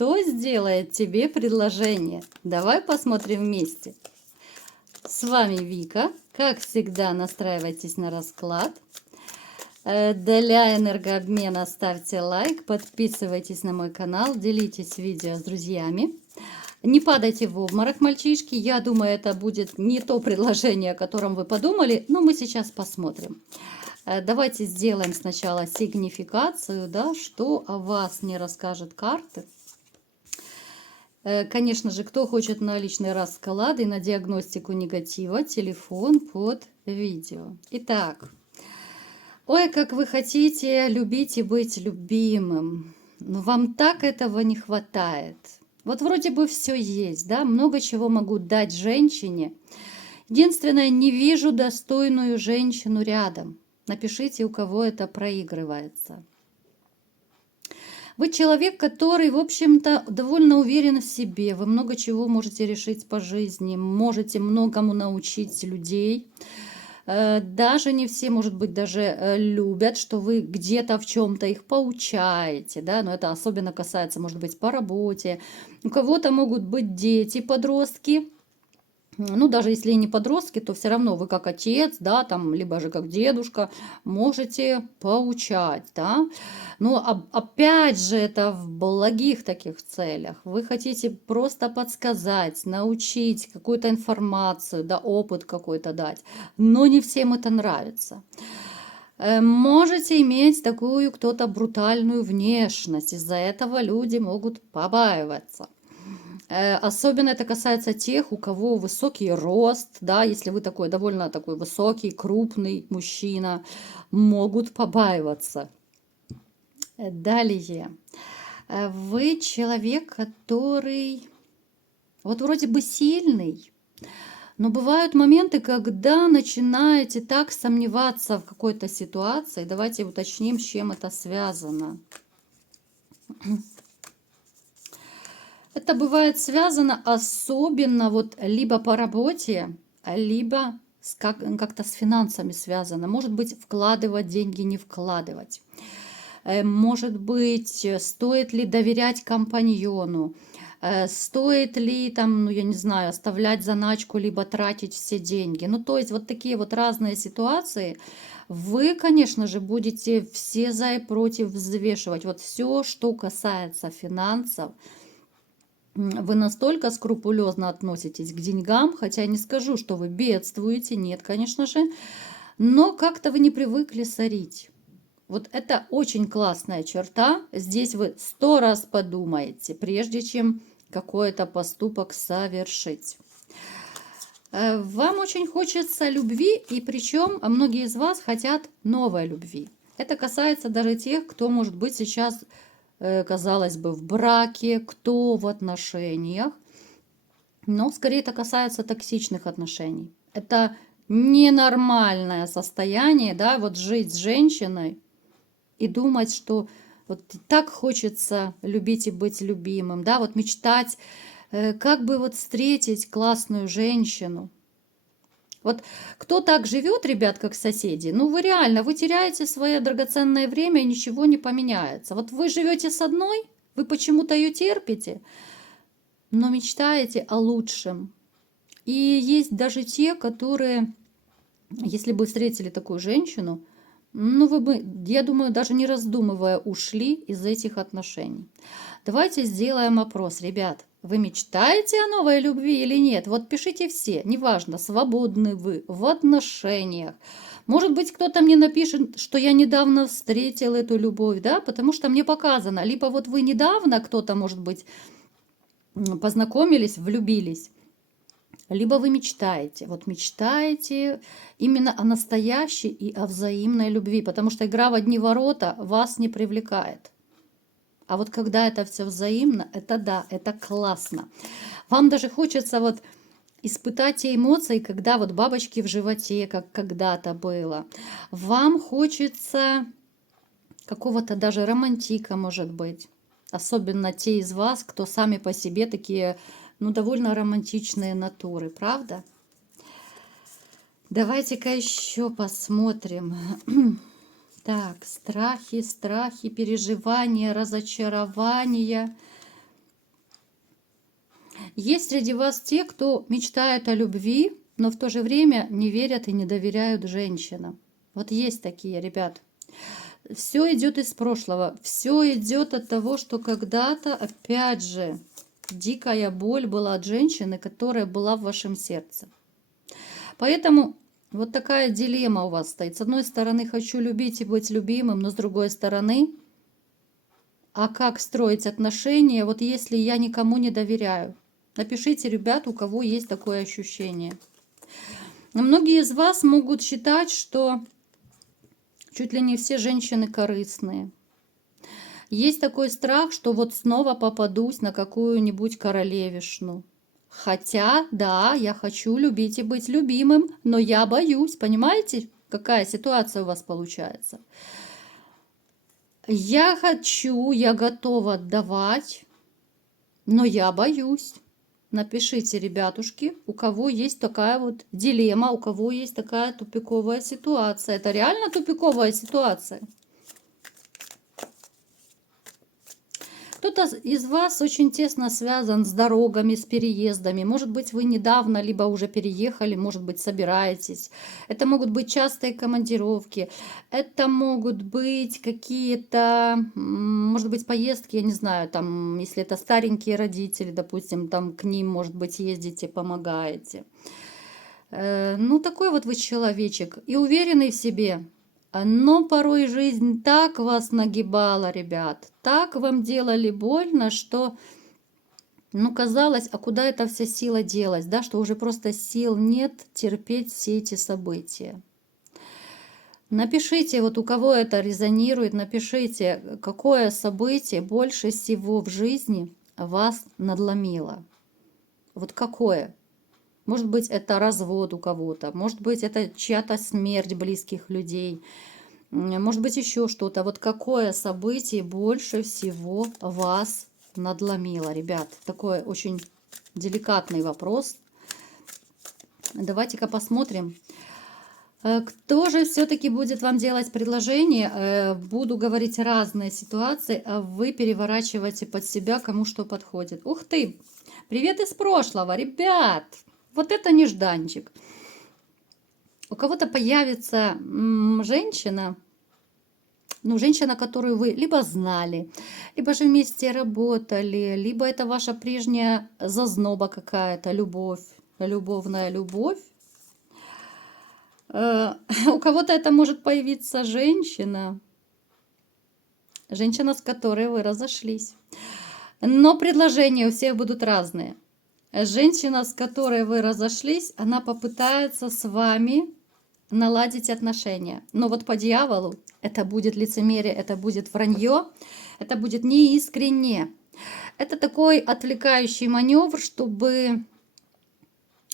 кто сделает тебе предложение? Давай посмотрим вместе. С вами Вика. Как всегда, настраивайтесь на расклад. Для энергообмена ставьте лайк, подписывайтесь на мой канал, делитесь видео с друзьями. Не падайте в обморок, мальчишки. Я думаю, это будет не то предложение, о котором вы подумали, но мы сейчас посмотрим. Давайте сделаем сначала сигнификацию, да, что о вас не расскажет карты. Конечно же, кто хочет на личный расклад и на диагностику негатива, телефон под видео. Итак, ой, как вы хотите любить и быть любимым, но вам так этого не хватает. Вот вроде бы все есть, да, много чего могу дать женщине. Единственное, не вижу достойную женщину рядом. Напишите, у кого это проигрывается. Вы человек, который, в общем-то, довольно уверен в себе. Вы много чего можете решить по жизни, можете многому научить людей. Даже не все, может быть, даже любят, что вы где-то в чем-то их поучаете, да, но это особенно касается, может быть, по работе. У кого-то могут быть дети, подростки. Ну, даже если и не подростки, то все равно вы как отец, да, там, либо же как дедушка, можете поучать, да. Но опять же, это в благих таких целях. Вы хотите просто подсказать, научить, какую-то информацию, да, опыт какой-то дать. Но не всем это нравится. Можете иметь такую кто-то брутальную внешность. Из-за этого люди могут побаиваться. Особенно это касается тех, у кого высокий рост, да, если вы такой довольно такой высокий, крупный мужчина, могут побаиваться. Далее. Вы человек, который вот вроде бы сильный, но бывают моменты, когда начинаете так сомневаться в какой-то ситуации. Давайте уточним, с чем это связано. Это бывает связано особенно вот либо по работе, либо как-то с финансами связано. Может быть, вкладывать деньги, не вкладывать. Может быть, стоит ли доверять компаньону, стоит ли там, ну я не знаю, оставлять заначку, либо тратить все деньги. Ну то есть вот такие вот разные ситуации. Вы, конечно же, будете все за и против взвешивать. Вот все, что касается финансов. Вы настолько скрупулезно относитесь к деньгам, хотя не скажу, что вы бедствуете, нет, конечно же, но как-то вы не привыкли сорить. Вот это очень классная черта. Здесь вы 100 раз подумаете, прежде чем какой-то поступок совершить. Вам очень хочется любви, и причем многие из вас хотят новой любви. Это касается даже тех, кто, может быть, сейчас, казалось бы, в браке, кто в отношениях. Но скорее это касается токсичных отношений. Это ненормальное состояние, да, вот жить с женщиной и думать, что вот так хочется любить и быть любимым, да, вот мечтать, как бы вот встретить классную женщину. Вот кто так живет, ребят, как соседи, ну вы реально, вы теряете свое драгоценное время и ничего не поменяется. Вот вы живете с одной, вы почему-то ее терпите, но мечтаете о лучшем. И есть даже те, которые, если бы встретили такую женщину, ну вы бы, я думаю, даже не раздумывая, ушли из этих отношений. Давайте сделаем опрос, ребят. Вы мечтаете о новой любви или нет? Вот пишите все, неважно, свободны вы в отношениях. Может быть, кто-то мне напишет, что я недавно встретил эту любовь, да, потому что мне показано. Либо вот вы недавно, кто-то, может быть, познакомились, влюбились, либо вы мечтаете. Вот мечтаете именно о настоящей и о взаимной любви, потому что игра в одни ворота вас не привлекает. А вот когда это все взаимно, это да, это классно. Вам даже хочется вот испытать те эмоции, когда вот бабочки в животе, как когда-то было. Вам хочется какого-то даже романтика, может быть. Особенно те из вас, кто сами по себе такие, ну, довольно романтичные натуры, правда? Давайте-ка еще посмотрим. Так, страхи, переживания, разочарования. Есть среди вас те, кто мечтает о любви, но в то же время не верят и не доверяют женщинам. Вот есть такие, ребят. Все идет из прошлого, все идет от того, что когда-то, опять же, дикая боль была от женщины, которая была в вашем сердце. Поэтому вот такая дилемма у вас стоит. С одной стороны, хочу любить и быть любимым, но с другой стороны, а как строить отношения, вот если я никому не доверяю? Напишите, ребят, у кого есть такое ощущение. Но многие из вас могут считать, что чуть ли не все женщины корыстные. Есть такой страх, что вот снова попадусь на какую-нибудь королевишну. Хотя, да, я хочу любить и быть любимым, но я боюсь. Понимаете, какая ситуация у вас получается? Я хочу, я готова отдавать, но я боюсь. Напишите, ребятушки, у кого есть такая вот дилемма, у кого есть такая тупиковая ситуация. Это реально тупиковая ситуация. Кто-то из вас очень тесно связан с дорогами, с переездами. Может быть, вы недавно, либо уже переехали, может быть, собираетесь. Это могут быть частые командировки. Это могут быть какие-то, может быть, поездки, я не знаю, там, если это старенькие родители, допустим, там к ним, может быть, ездите, помогаете. Ну, такой вот вы человечек и уверенный в себе. Но порой жизнь так вас нагибала, ребят, так вам делали больно, что, ну, казалось, а куда эта вся сила делась, да, что уже просто сил нет терпеть все эти события. Напишите, вот у кого это резонирует, напишите, какое событие больше всего в жизни вас надломило. Вот какое? Может быть, это развод у кого-то, может быть, это чья-то смерть близких людей, может быть, еще что-то. Вот какое событие больше всего вас надломило, ребят? Такой очень деликатный вопрос. Давайте-ка посмотрим. Кто же все-таки будет вам делать предложение? Буду говорить разные ситуации, а вы переворачивайте под себя, кому что подходит. Ух ты! Привет из прошлого, ребят! Вот это нежданчик. У кого-то появится женщина, ну, женщина, которую вы либо знали, либо же вместе работали, либо это ваша прежняя зазноба какая-то, любовь, любовная любовь. У кого-то это может появиться женщина, с которой вы разошлись. Но предложения у всех будут разные. Женщина, с которой вы разошлись, она попытается с вами наладить отношения. Но вот по дьяволу это будет лицемерие, это будет вранье, это будет неискренне. Это такой отвлекающий маневр, чтобы,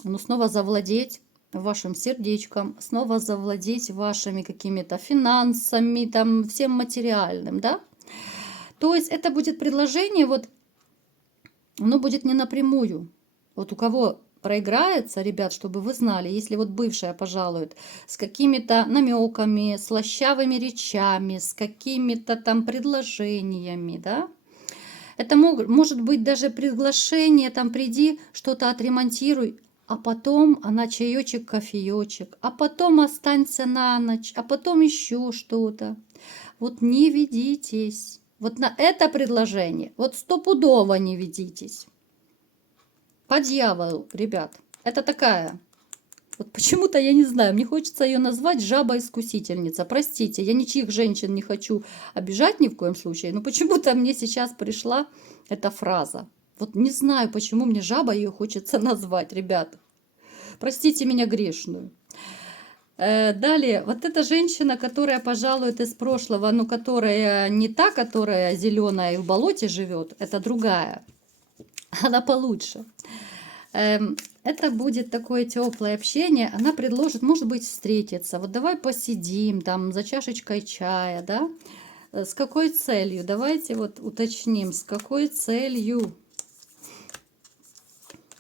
ну, снова завладеть вашим сердечком, снова завладеть вашими какими-то финансами, там, всем материальным, да? То есть это будет предложение, вот, оно будет не напрямую. Вот у кого проиграется, ребят, чтобы вы знали, если вот бывшая пожалует с какими-то намеками, слащавыми речами, с какими-то там предложениями, да, это может быть даже приглашение, там приди, что-то отремонтируй, а потом она чаечек, кофеечек, а потом останься на ночь, а потом еще что-то. Вот не ведитесь. Вот на это предложение, вот стопудово не ведитесь. По дьяволу, ребят. Это такая. Вот почему-то, я не знаю, мне хочется ее назвать жаба-искусительница. Простите, я ничьих женщин не хочу обижать ни в коем случае, но почему-то мне сейчас пришла эта фраза. Вот не знаю, почему мне жаба ее хочется назвать, ребята. Простите меня грешную. Далее, вот эта женщина, которая пожалует из прошлого, но которая не та, которая зеленая и в болоте живет, это другая. Она получше. Это будет такое теплое общение. Она предложит, может быть, встретиться. Вот давай посидим там за чашечкой чая, да? С какой целью? Давайте вот уточним, с какой целью.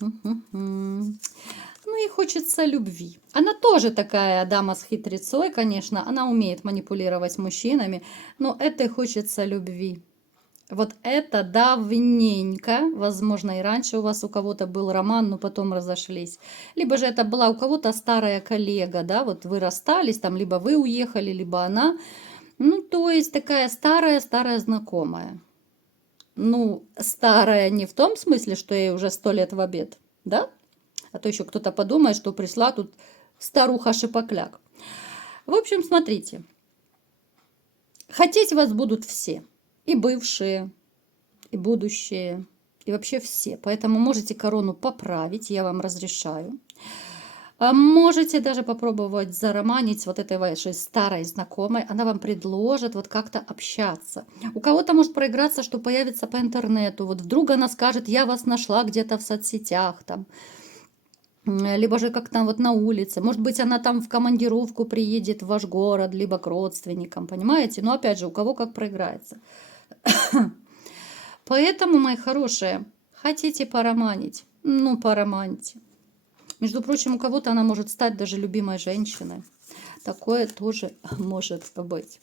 Ну и хочется любви. Она тоже такая дама с хитрецой, конечно. Она умеет манипулировать мужчинами, но этой хочется любви. Вот это давненько, возможно, и раньше у вас у кого-то был роман, но потом разошлись. Либо же это была у кого-то старая коллега, да, вот вы расстались, там, либо вы уехали, либо она. Ну, то есть такая старая-старая знакомая. Ну, старая не в том смысле, что ей уже 100 лет в обед, да? А то еще кто-то подумает, что пришла тут старуха Шипокляк. В общем, смотрите. Хотеть вас будут все. И бывшие, и будущее, и вообще все. Поэтому можете корону поправить, я вам разрешаю. А можете даже попробовать зароманить с вот этой вашей старой знакомой. Она вам предложит вот как-то общаться. У кого-то может проиграться, что появится по интернету. Вот вдруг она скажет, я вас нашла где-то в соцсетях там. Либо же как-то вот на улице. Может быть, она там в командировку приедет в ваш город, либо к родственникам, понимаете? Но опять же, у кого как проиграется. Поэтому, мои хорошие, хотите пороманить? Ну, пороманите. Между прочим, у кого-то она может стать даже любимой женщиной. Такое тоже может быть.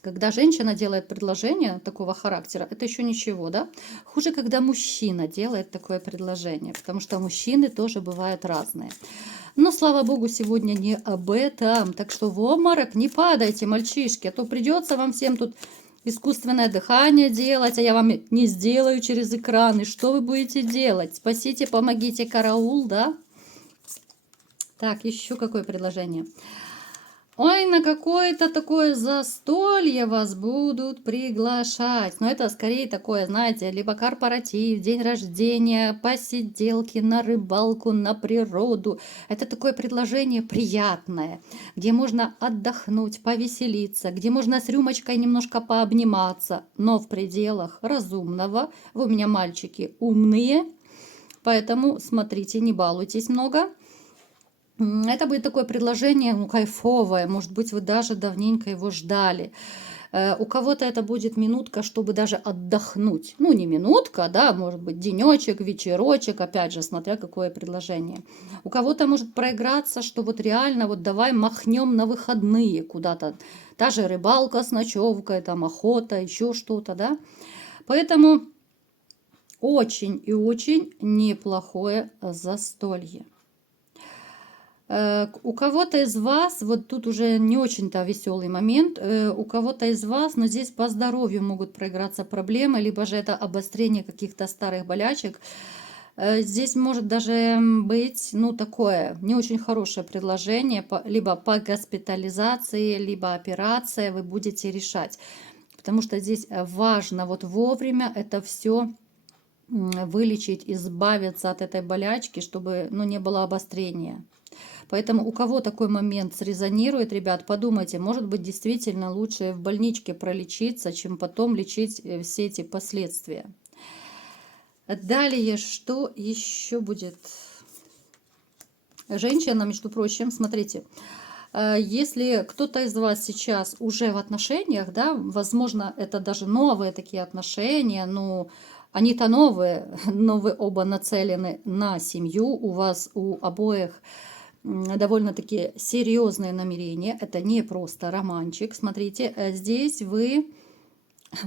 Когда женщина делает предложение такого характера, это еще ничего, да? Хуже, когда мужчина делает такое предложение, потому что мужчины тоже бывают разные. Но, слава богу, сегодня не об этом. Так что в обморок не падайте, мальчишки, а то придется вам всем тут искусственное дыхание делать, а я вам не сделаю через экран. И что вы будете делать? Спасите, помогите, караул, да? Так, еще какое предложение? Ой, на какое-то такое застолье вас будут приглашать. Но это скорее такое, знаете, либо корпоратив, день рождения, посиделки на рыбалку, на природу. Это такое предложение приятное, где можно отдохнуть, повеселиться, где можно с рюмочкой немножко пообниматься, но в пределах разумного. Вы у меня мальчики умные, поэтому смотрите, не балуйтесь много. Это будет такое предложение, ну, кайфовое. Может быть, вы даже давненько его ждали. У кого-то это будет минутка, чтобы даже отдохнуть. Ну, не минутка, да, может быть, денечек, вечерочек, опять же, смотря какое предложение. У кого-то может проиграться, что вот реально, вот давай махнем на выходные куда-то. Та же рыбалка с ночевкой, там охота, еще что-то, да. Поэтому очень и очень неплохое застолье. У кого-то из вас, вот тут уже не очень-то веселый момент, у кого-то из вас, но здесь по здоровью могут проиграться проблемы, либо же это обострение каких-то старых болячек. Здесь может даже быть, ну, такое не очень хорошее предложение, либо по госпитализации, либо операция вы будете решать. Потому что здесь важно вот вовремя это все вылечить, избавиться от этой болячки, чтобы, ну, не было обострения. Поэтому у кого такой момент срезонирует, ребят, подумайте, может быть, действительно лучше в больничке пролечиться, чем потом лечить все эти последствия. Далее, что еще будет? Женщина, между прочим, смотрите, если кто-то из вас сейчас уже в отношениях, да, возможно, это даже новые такие отношения, но они-то новые, но вы оба нацелены на семью, у вас у обоих довольно-таки серьезные намерения. Это не просто романчик. Смотрите, здесь вы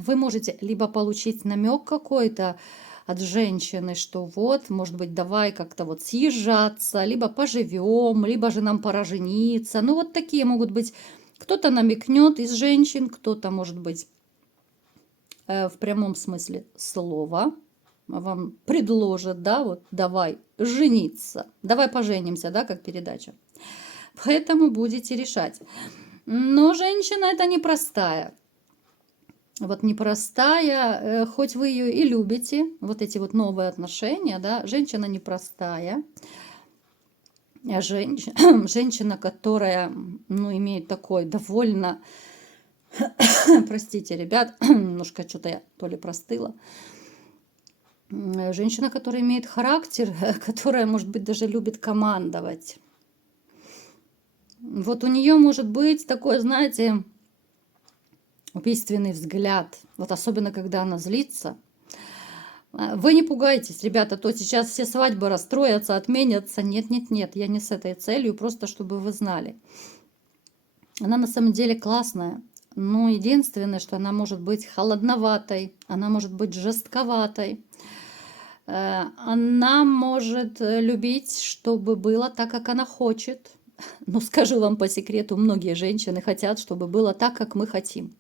можете либо получить намек какой-то от женщины, что вот, может быть, давай как-то вот съезжаться, либо поживем, либо же нам пора жениться. Ну, вот такие могут быть. Кто-то намекнет из женщин, кто-то, может быть, в прямом смысле слова вам предложат, да, вот давай жениться, давай поженимся, да, как передача. Поэтому будете решать. Но женщина это непростая. Вот непростая, хоть вы ее и любите, вот эти вот новые отношения, да, женщина непростая. Женщина, которая, ну, имеет такой довольно, простите, ребят, немножко что-то я то ли простыла. Женщина, которая имеет характер, которая, может быть, даже любит командовать. Вот у нее может быть такой, знаете, убийственный взгляд. Вот особенно, когда она злится. Вы не пугайтесь, ребята, то сейчас все свадьбы расстроятся, отменятся. Нет, нет, нет, я не с этой целью, просто чтобы вы знали. Она на самом деле классная. Ну, единственное, что она может быть холодноватой, она может быть жестковатой. Она может любить, чтобы было так, как она хочет. Но скажу вам по секрету, многие женщины хотят, чтобы было так, как мы хотим.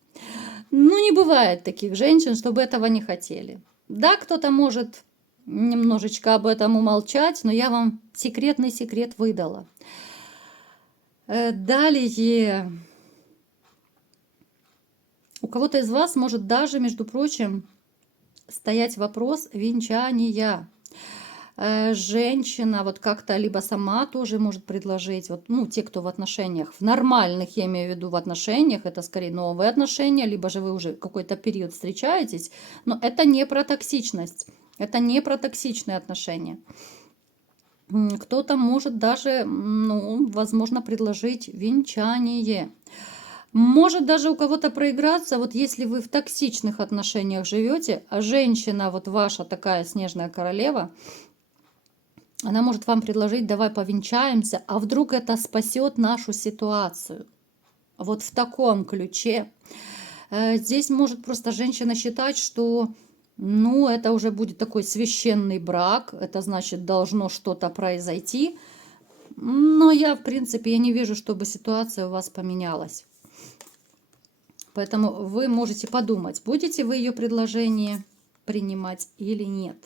Ну, не бывает таких женщин, чтобы этого не хотели. Да, кто-то может немножечко об этом умолчать, но я вам секретный секрет выдала. Далее, у кого-то из вас может даже, между прочим, стоять вопрос венчания. Женщина вот как-то либо сама тоже может предложить, вот, ну, те, кто в отношениях, в нормальных, я имею в виду в отношениях, это скорее новые отношения, либо же вы уже какой-то период встречаетесь, но это не про токсичность, это не про токсичные отношения. Кто-то может даже, ну, возможно, предложить венчание. Может даже у кого-то проиграться, вот если вы в токсичных отношениях живете, а женщина, вот ваша такая снежная королева, она может вам предложить, давай повенчаемся, а вдруг это спасет нашу ситуацию. Вот в таком ключе. Здесь может просто женщина считать, что ну, это уже будет такой священный брак, это значит, должно что-то произойти. Но я, в принципе, я не вижу, чтобы ситуация у вас поменялась. Поэтому вы можете подумать, будете вы ее предложение принимать или нет.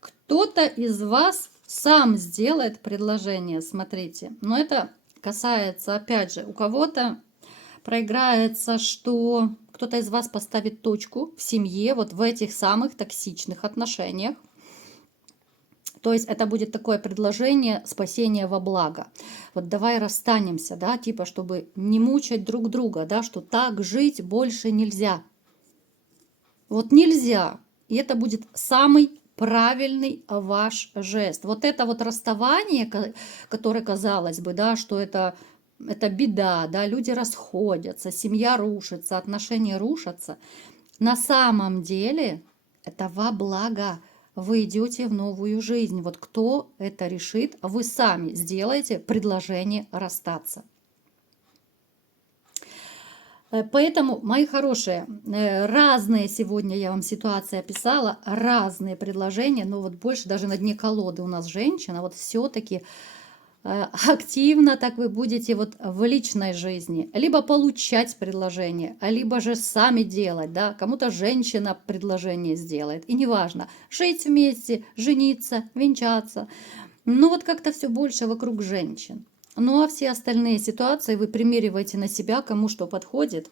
Кто-то из вас сам сделает предложение, смотрите. Но это касается, опять же, у кого-то проиграется, что кто-то из вас поставит точку в семье, вот в этих самых токсичных отношениях. То есть это будет такое предложение спасения во благо. Вот давай расстанемся, да, типа, чтобы не мучать друг друга, да, что так жить больше нельзя. Вот нельзя. И это будет самый правильный ваш жест. Вот это вот расставание, которое казалось бы, да, что это беда, да, люди расходятся, семья рушится, отношения рушатся. На самом деле это во благо. Вы идете в новую жизнь. Вот кто это решит, вы сами сделаете предложение расстаться. Поэтому, мои хорошие, разные сегодня я вам ситуации описала, разные предложения, но вот больше даже на дне колоды у нас женщина, вот все-таки активно так вы будете вот в личной жизни, либо получать предложение, либо же сами делать, да, кому-то женщина предложение сделает, и неважно, жить вместе, жениться, венчаться, ну вот как-то все больше вокруг женщин. Ну а все остальные ситуации вы примериваете на себя, кому что подходит.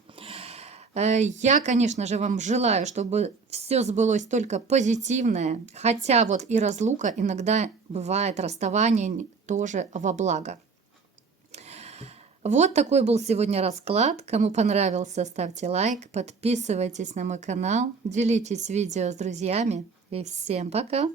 Я, конечно же, вам желаю, чтобы все сбылось только позитивное, хотя вот и разлука иногда бывает, расставание тоже во благо. Вот такой был сегодня расклад. Кому понравился, ставьте лайк, подписывайтесь на мой канал, делитесь видео с друзьями и всем пока!